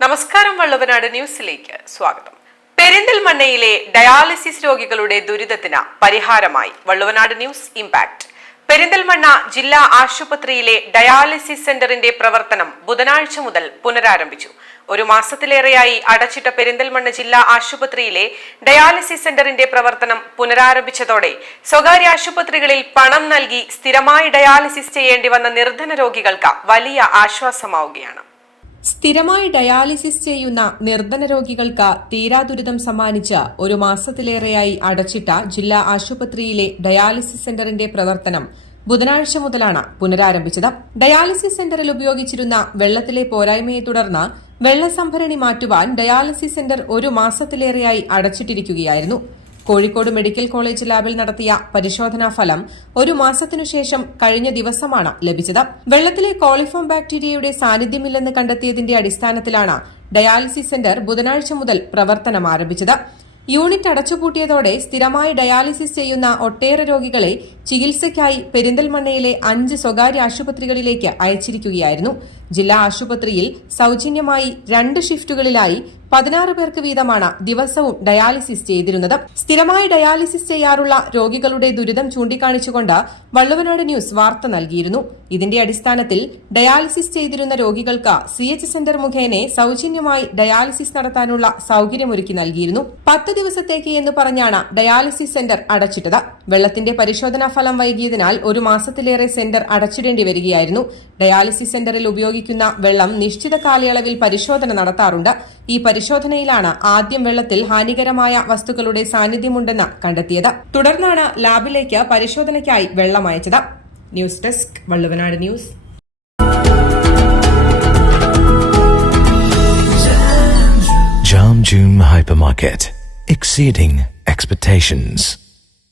നമസ്കാരം, വള്ളുവനാട് ന്യൂസിലേക്ക് സ്വാഗതം. പെരിന്തൽമണ്ണയിലെ ഡയാലിസിസ് രോഗികളുടെ ദുരിതത്തിന് പരിഹാരമായി വള്ളുവനാട് ന്യൂസ് ഇംപാക്ട്. പെരിന്തൽമണ്ണ ജില്ലാ ആശുപത്രിയിലെ ഡയാലിസിസ് സെന്ററിന്റെ പ്രവർത്തനം ബുധനാഴ്ച മുതൽ പുനരാരംഭിച്ചു. ഒരു മാസത്തിലേറെയായി അടച്ചിട്ട പെരിന്തൽമണ്ണ ജില്ലാ ആശുപത്രിയിലെ ഡയാലിസിസ് സെന്ററിന്റെ പ്രവർത്തനം പുനരാരംഭിച്ചതോടെ സ്വകാര്യ ആശുപത്രികളിൽ പണം നൽകി സ്ഥിരമായി ഡയാലിസിസ് ചെയ്യേണ്ടി വന്ന നിർധന രോഗികൾക്ക് വലിയ ആശ്വാസമാവുകയാണ്. സ്ഥിരമായി ഡയാലിസിസ് ചെയ്യുന്ന നിർധന രോഗികൾക്ക് തീരാദുരിതം സമ്മാനിച്ച് ഒരു മാസത്തിലേറെയായി അടച്ചിട്ട ജില്ലാ ആശുപത്രിയിലെ ഡയാലിസിസ് സെന്ററിന്റെ പ്രവർത്തനം ബുധനാഴ്ച മുതലാണ് പുനരാരംഭിച്ചത്. ഡയാലിസിസ് സെന്ററിൽ ഉപയോഗിച്ചിരുന്ന വെള്ളത്തിലെ പോരായ്മയെ തുടർന്ന് വെള്ളസംഭരണി മാറ്റുവാൻ ഡയാലിസിസ് സെന്റർ ഒരു മാസത്തിലേറെയായി അടച്ചിട്ടിരിക്കുകയായിരുന്നു. കോഴിക്കോട് മെഡിക്കൽ കോളേജ് ലാബിൽ നടത്തിയ പരിശോധനാ ഫലം ഒരു മാസത്തിനുശേഷം കഴിഞ്ഞ ദിവസമാണ് ലഭിച്ചത്. വെള്ളത്തിലെ കോളിഫോം ബാക്ടീരിയയുടെ സാന്നിധ്യമില്ലെന്ന് കണ്ടെത്തിയതിന്റെ അടിസ്ഥാനത്തിലാണ് ഡയാലിസിസ് സെന്റർ ബുധനാഴ്ച മുതൽ പ്രവർത്തനം ആരംഭിച്ചത്. യൂണിറ്റ് അടച്ചുപൂട്ടിയതോടെ സ്ഥിരമായി ഡയാലിസിസ് ചെയ്യുന്ന ഒട്ടേറെ രോഗികളെ ചികിത്സയ്ക്കായി പെരിന്തൽമണ്ണയിലെ 5 സ്വകാര്യ ആശുപത്രികളിലേക്ക് അയച്ചിരിക്കുകയായിരുന്നു. ജില്ലാ ആശുപത്രിയിൽ സൌജന്യമായി 2 ഷിഫ്റ്റുകളിലായി 16 പേർക്ക് വീതമാണ് ദിവസവും ഡയാലിസിസ് ചെയ്തിരുന്നത്. സ്ഥിരമായി ഡയാലിസിസ് ചെയ്യാറുള്ള രോഗികളുടെ ദുരിതം ചൂണ്ടിക്കാണിച്ചുകൊണ്ട് വള്ളുവനാട് ന്യൂസ് വാർത്ത നൽകിയിരുന്നു. ഇതിന്റെ അടിസ്ഥാനത്തിൽ ഡയാലിസിസ് ചെയ്തിരുന്ന രോഗികൾക്ക് CH സെന്റർ മുഖേന സൌജന്യമായി ഡയാലിസിസ് നടത്താനുള്ള സൌകര്യമൊരുക്കി നൽകിയിരുന്നു. 10 ദിവസത്തേക്ക് എന്ന് പറഞ്ഞാണ് ഡയാലിസിസ് സെന്റർ അടച്ചിട്ടത്. വെള്ളത്തിന്റെ പരിശോധനാ ഫലം വൈകിയതിനാൽ ഒരു മാസത്തിലേറെ സെന്റർ അടച്ചിടേണ്ടി വരികയായിരുന്നു. ഡയാലിസിസ് സെന്ററിൽ ഉപയോഗിക്കുന്ന വെള്ളം നിശ്ചിത കാലയളവിൽ പരിശോധന നടത്താറുണ്ട്. ഈ പരിശോധനയിലാണ് ആദ്യം വെള്ളത്തിൽ ഹാനികരമായ വസ്തുക്കളുടെ സാന്നിധ്യമുണ്ടെന്ന് കണ്ടെത്തിയത്. തുടർന്നാണ് ലാബിലേക്ക് പരിശോധനയ്ക്കായി വെള്ളം അയച്ചത്. News desk, Valluvanad news. Jam June Hypermarket, exceeding expectations.